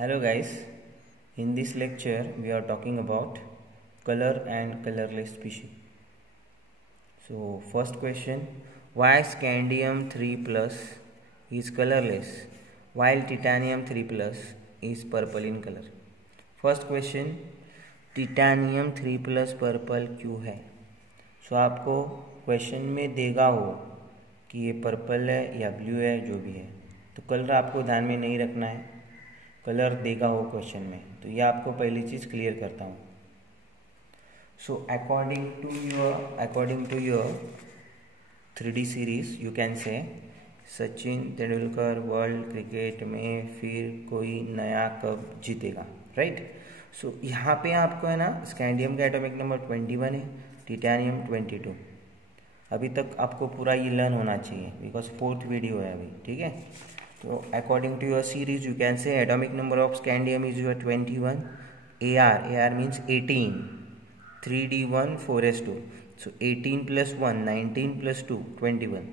Hello guys, in this lecture we are talking about color and colorless species. So first question, why scandium 3 plus is colorless while titanium 3 plus is purple in color? First question, titanium 3 plus purple क्यों है? सो आपको question में देगा वो कि ये purple है या ब्लू है, जो भी है, तो कलर आपको ध्यान में नहीं रखना है, कलर देगा वो क्वेश्चन में, तो ये आपको पहली चीज़ क्लियर करता हूँ. So according to your 3D series you can say Sachin Tendulkar world cricket में फिर कोई नया कप जीतेगा, राइट. सो यहाँ पे आपको है ना स्कैंडियम का एटॉमिक नंबर 21 है, टिटेनियम 22. अभी तक आपको पूरा ये लर्न होना चाहिए बिकॉज 4th वीडियो है अभी, ठीक है. तो according to your series you can say atomic number of scandium is your 21, AR means 18, 3D1 4s2, so 18 + 1 19 + 2 21.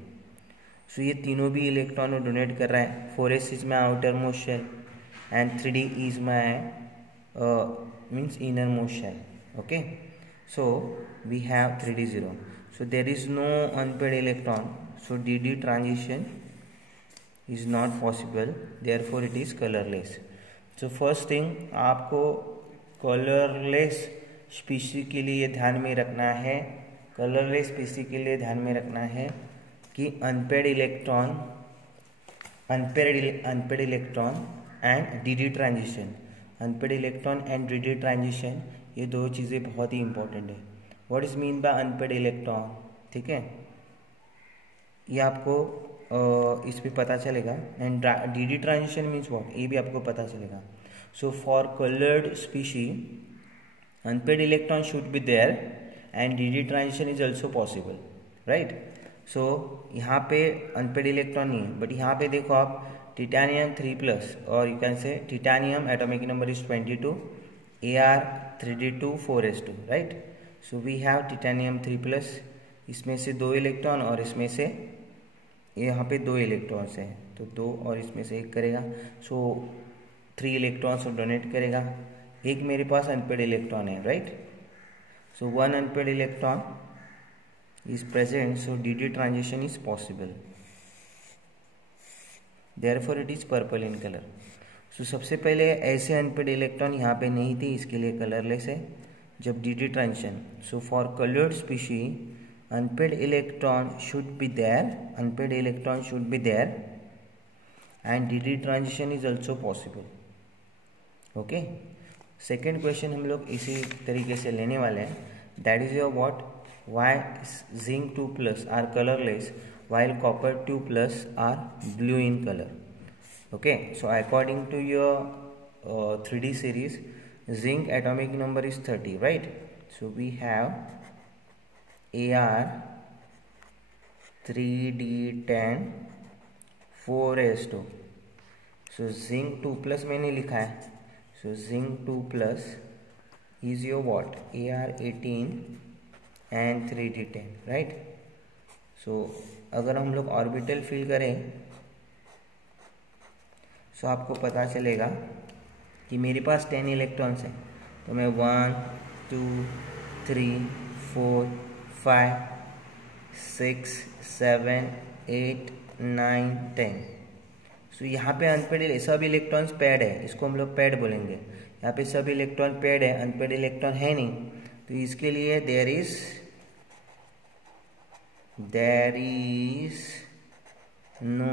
So ये तीनों भी इलेक्ट्रॉन डोनेट कर रहा है. 4s is my outer most shell and 3D is my means inner most shell. Okay, so we have 3D 0. So there is no unpaired electron, so DD transition is not possible, therefore it is colorless. So first thing आपको colorless species के लिए ध्यान में रखना है, colorless species के लिए ध्यान में रखना है कि unpaired electron and DD transition, unpaired electron and DD transition, ये दो चीज़ें बहुत ही इंपॉर्टेंट है. What is mean by unpaired electron, ठीक है, ये आपको इस पे पता चलेगा. And DD transition means what, ये भी आपको पता चलेगा. So for coloured species unpaired electron should be there and DD transition is also possible, right. So यहाँ पे अनपेड इलेक्ट्रॉन नहीं है, बट यहाँ पे देखो आप टिटेनियम 3 प्लस, और you can say titanium atomic number is 22, AR 3D2 4s2, right. So we have titanium 3 plus, इसमें से 2 इलेक्ट्रॉन और इसमें से यहाँ पे 2 इलेक्ट्रॉन्स हैं, तो 2 और इसमें से 1 करेगा. सो 3 इलेक्ट्रॉन्स डोनेट करेगा. एक मेरे पास अनपेड इलेक्ट्रॉन है, right. So 1 unpaired electron is present, so DD transition is possible, therefore it is purple in colour. So सबसे पहले ऐसे अनपेड इलेक्ट्रॉन यहाँ पे नहीं थे, इसके लिए कलरलेस है. जब DD transition, so for coloured species unpaired electron should be there, and DD transition is also possible. Okay, second question हम लोग इसी तरीके से लेने वाले हैं. That is your what, why zinc 2 plus are colourless while copper 2 plus are blue in color. Okay, so according to your 3D series, zinc atomic number is 30, right. So we have AR 3D10 4s2. so zinc 2 plus मैंने लिखा है, so zinc 2 plus is your what, AR 18 and 3D10, right. सो अगर हम लोग orbital fill करें, सो आपको पता चलेगा कि मेरे पास 10 इलेक्ट्रॉन्स हैं, तो मैं 1 2 3 4 5 6 7 8 9 10. सो यहाँ पे अनपेड सब इलेक्ट्रॉन्स पैड है, इसको हम लोग पैड बोलेंगे. यहाँ पे सब इलेक्ट्रॉन पैड है, अनपेड इलेक्ट्रॉन है नहीं, तो इसके लिए there is no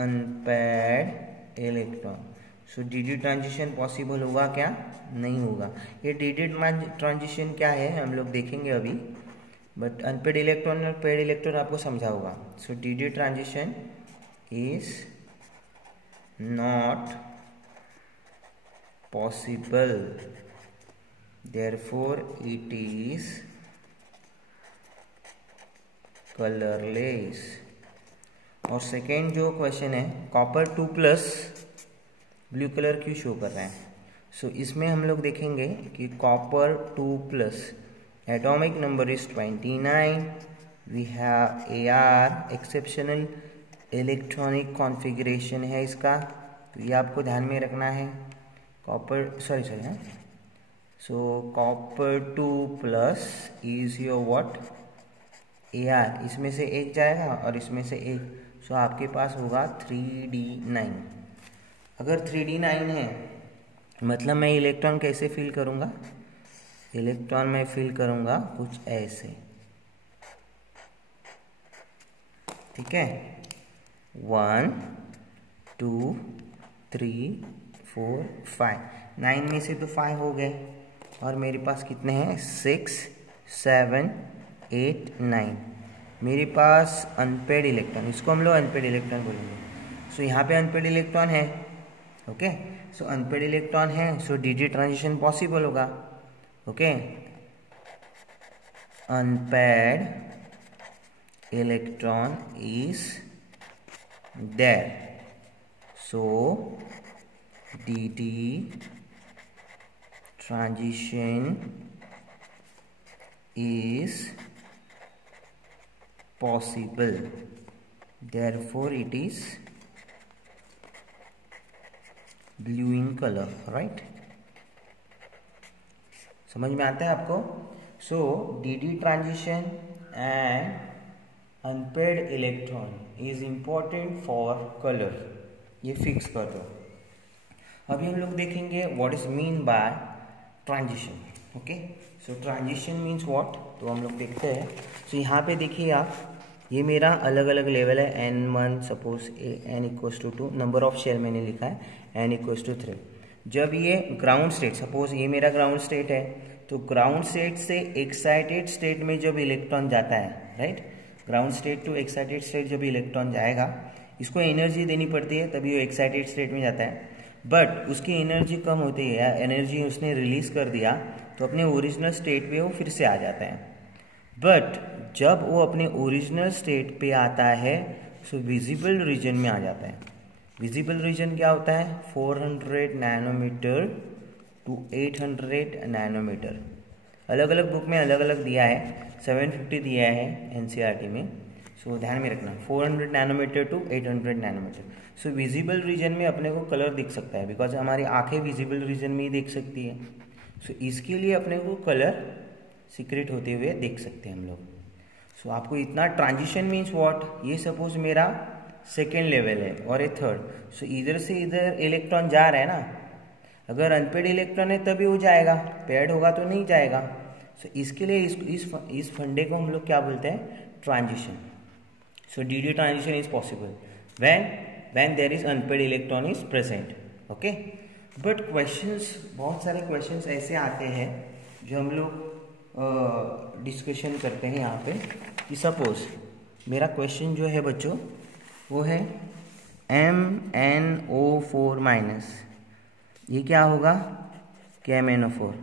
unpaired electron. So DD transition possible होगा क्या? नहीं होगा. ये DD ट्रांजिशन क्या है हम लोग देखेंगे अभी, बट अनपेड इलेक्ट्रॉन और पेड इलेक्ट्रॉन आपको समझा होगा. So DD transition is not possible, therefore it is colourless. और सेकेंड जो क्वेश्चन है, कॉपर 2 प्लस ब्लू कलर क्यों शो कर रहा है. सो इसमें हम लोग देखेंगे कि copper 2 plus atomic number is 29, we have AR exceptional electronic configuration है इसका, तो ये आपको ध्यान में रखना है। Copper so copper 2 plus is your what AR, इसमें से एक जाएगा और इसमें से एक, सो आपके पास होगा 3D9। अगर 3D9 है मतलब मैं इलेक्ट्रॉन कैसे फिल करूँगा, इलेक्ट्रॉन मैं फिल करूँगा कुछ ऐसे, ठीक है। 1 2 3 4 5, 9 में से तो 5 हो गए और मेरे पास कितने हैं 6 7 8 9। मेरे पास अनपेड इलेक्ट्रॉन, इसको हम लोग अनपेड इलेक्ट्रॉन बोलेंगे। सो यहाँ पे अनपेड इलेक्ट्रॉन है, ओके। सो अनपेड इलेक्ट्रॉन है, सो डी ट्रांजिशन पॉसिबल होगा, okay. Unpaired electron is there, so D transition is possible, therefore it is blue in color, right? समझ में आता है आपको? So D transition and unpaired electron is important for colour, ये fix कर दो। अभी हम लोग देखेंगे what is mean by transition, okay. So transition means what, तो हम लोग देखते हैं। सो यहाँ पे देखिए आप, ये मेरा अलग अलग लेवल है, N1 suppose n = 2, number of shell मैंने लिखा है n = 3। जब ये ग्राउंड स्टेट, सपोज ये मेरा ग्राउंड स्टेट है, तो ग्राउंड स्टेट से एक्साइटेड स्टेट में जब इलेक्ट्रॉन जाता है, right, ground state to excited state जब इलेक्ट्रॉन जाएगा, इसको एनर्जी देनी पड़ती है तभी वो एक्साइटेड स्टेट में जाता है। बट उसकी एनर्जी कम होती है या एनर्जी उसने रिलीज कर दिया तो अपने ओरिजिनल स्टेट पे वो फिर से आ जाता है। बट जब वो अपने ओरिजिनल स्टेट पे आता है सो विजिबल रीजन में आ जाता है। विजिबल रीजन क्या होता है, 400 नैनोमीटर टू 800 नैनोमीटर। अलग अलग बुक में अलग अलग दिया है, 750 दिया है NCERT में, सो ध्यान में रखना 400 nanometre to 800 nanometre. So visible region में अपने को कलर दिख सकता है, बिकॉज हमारी आंखें विजिबल रीजन में ही देख सकती है। सो इसके लिए अपने को कलर सीक्रेट होते हुए देख सकते हैं हम लोग। सो आपको इतना, ट्रांजिशन मीन्स व्हाट, ये सपोज मेरा सेकेंड लेवल है और ये थर्ड, सो इधर से इधर इलेक्ट्रॉन जा रहा है ना, अगर अनपेड इलेक्ट्रॉन है तभी वो जाएगा, पेड होगा तो नहीं जाएगा। सो इसके लिए इस फंडे को हम लोग क्या बोलते हैं, transition. So D transition is possible when there is unpaired electron is present, okay। But questions, बहुत सारे क्वेश्चंस ऐसे आते हैं जो हम लोग डिस्कशन करते हैं यहाँ पे, कि सपोज मेरा क्वेश्चन जो है बच्चों वो है MnO4-, ये क्या होगा, KMnO4।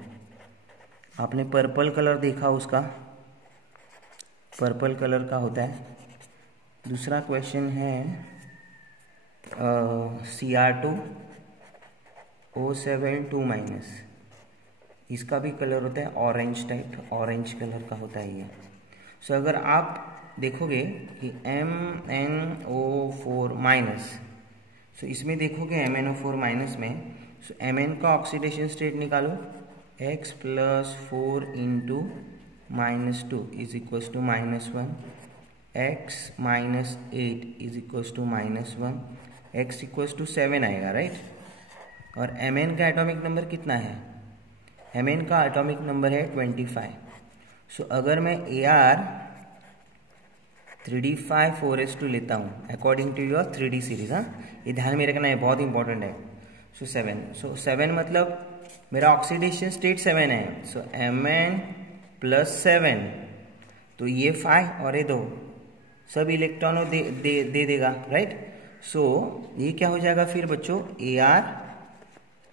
आपने पर्पल कलर देखा, उसका पर्पल कलर का होता है। दूसरा क्वेश्चन है Cr2O7-, इसका भी कलर होता है ऑरेंज टाइप, ऑरेंज कलर का होता है ये। सो अगर आप देखोगे कि MnO4-, सो इसमें देखोगे MnO4- में, सो Mn का ऑक्सीडेशन स्टेट निकालो, x + 4 × -2 = -1, x - 8 = -1, x = 7 आएगा, राइट। और Mn का एटॉमिक नंबर कितना है, Mn का एटॉमिक नंबर है 25। सो अगर मैं Ar 3d5 4s2 लेता हूँ according to your 3d series, हाँ, ये ध्यान में रखना है, बहुत इंपॉर्टेंट है। सो 7 मतलब मेरा ऑक्सीडेशन स्टेट 7 है, सो Mn + 7, तो ये 5 और ये 2 सब इलेक्ट्रॉनों दे देगा, राइट। सो ये क्या हो जाएगा फिर बच्चों, Ar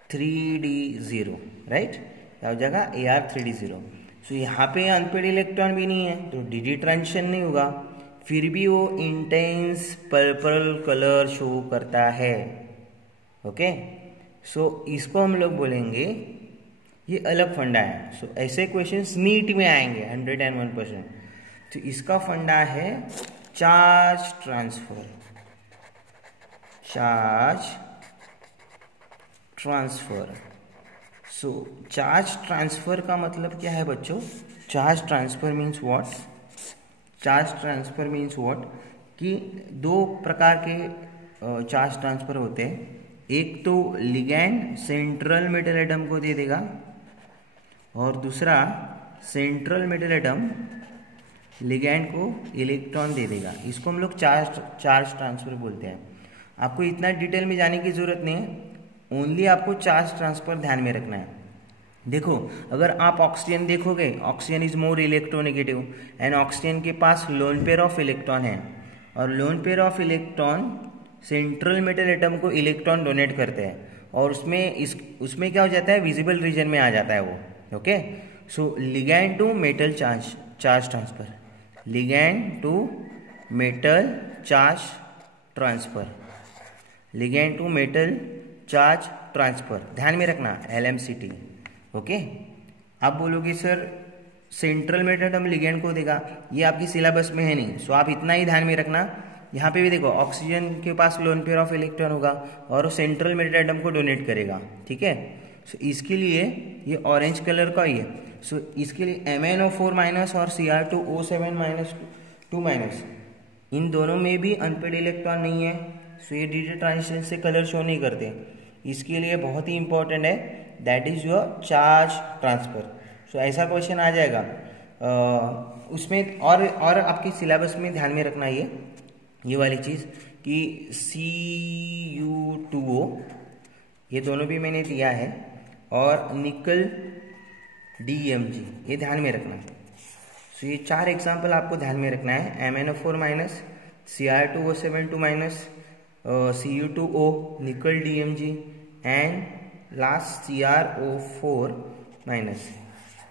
3d0, राइट, क्या हो जाएगा, Ar 3d0। सो यहाँ पे अनपेड इलेक्ट्रॉन भी नहीं है तो डी ट्रांजिशन नहीं होगा, फिर भी वो इंटेंस पर्पल कलर शो करता है, ओके। सो इसको हम लोग बोलेंगे, ये अलग फंडा है। सो ऐसे क्वेश्चंस नीट में आएंगे 101%। तो इसका फंडा है चार्ज ट्रांसफर, चार्ज ट्रांसफर। सो चार्ज ट्रांसफर का मतलब क्या है बच्चों? Charge transfer means what? Charge transfer means what कि दो प्रकार के चार्ज ट्रांसफर होते हैं। एक तो लिगैंड सेंट्रल मेटल एटम को दे देगा और दूसरा सेंट्रल मेटल एटम लिगैंड को इलेक्ट्रॉन दे देगा। इसको हम लोग चार्ज ट्रांसफर बोलते हैं। आपको इतना डिटेल में जाने की जरूरत नहीं है, ओनली आपको चार्ज ट्रांसफर ध्यान में रखना है। देखो, अगर आप ऑक्सीजन देखोगे, oxygen is more electronegative and oxygen के पास लोन पेयर ऑफ इलेक्ट्रॉन है और lone pair of electron central metal atom को इलेक्ट्रॉन डोनेट करते हैं और उसमें क्या हो जाता है, विजिबल रीजन में आ जाता है वो। Okay, so ligand to metal charge transfer, ligand to metal charge transfer, ligand to metal charge transfer, ध्यान में रखना LMCT। ओके, आप बोलोगे sir central metal atom ligand को देगा, ये आपकी सिलेबस में है नहीं, सो आप इतना ही ध्यान में रखना। यहाँ पे भी देखो, ऑक्सीजन के पास लोन पेयर ऑफ इलेक्ट्रॉन होगा और वो सेंट्रल मेटल एटम को डोनेट करेगा। ठीक है, सो इसके लिए ये ऑरेंज कलर का ही है। सो इसके लिए MnO4- और Cr2O7-2-, इन दोनों में भी अनपेड इलेक्ट्रॉन नहीं है, सो ये डी ट्रांजिशन से कलर शो नहीं करते। इसके लिए बहुत ही इंपॉर्टेंट है, that is your charge transfer. So ऐसा क्वेश्चन आ जाएगा उसमें। और आपके सिलेबस में ध्यान में रखना ये वाली चीज़ कि Cu2O, ये दोनों भी मैंने दिया है, और निकल DMG, ये ध्यान में रखना। सो ये 4 एग्जाम्पल आपको ध्यान में रखना है, MnO4-, Cr2O7-2-, Cu2O, निकल DMG एंड लास्ट CrO4-।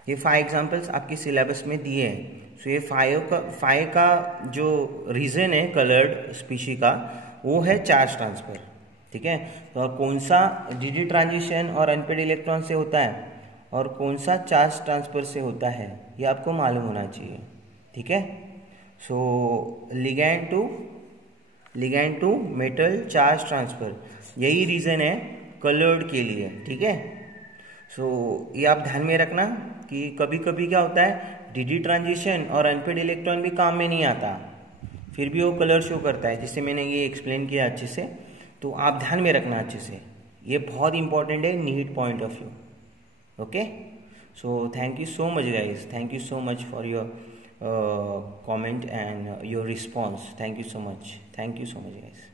ये 5 एग्जाम्पल्स आपके सिलेबस में दिए हैं। सो ये 5 का जो रीजन है कलर्ड स्पीशी का, वो है चार्ज ट्रांसफर। ठीक है, तो कौन सा डी ट्रांजिशन और अनपेड इलेक्ट्रॉन से होता है और कौन सा चार्ज ट्रांसफर से होता है, ये आपको मालूम होना चाहिए। ठीक है, so ligand to metal charge transfer, यही रीजन है कलर्ड के लिए। ठीक है, सो ये आप ध्यान में रखना कि कभी कभी क्या होता है, डी ट्रांजिशन और अनपेड इलेक्ट्रॉन भी काम में नहीं आता, फिर भी वो कलर शो करता है, जिससे मैंने ये एक्सप्लेन किया अच्छे से। तो आप ध्यान में रखना अच्छे से, ये बहुत इंपॉर्टेंट है NEET point of view. Okay, so thank you so much guys, thank you so much for your comment and your response. Thank you so much. Thank you so much guys.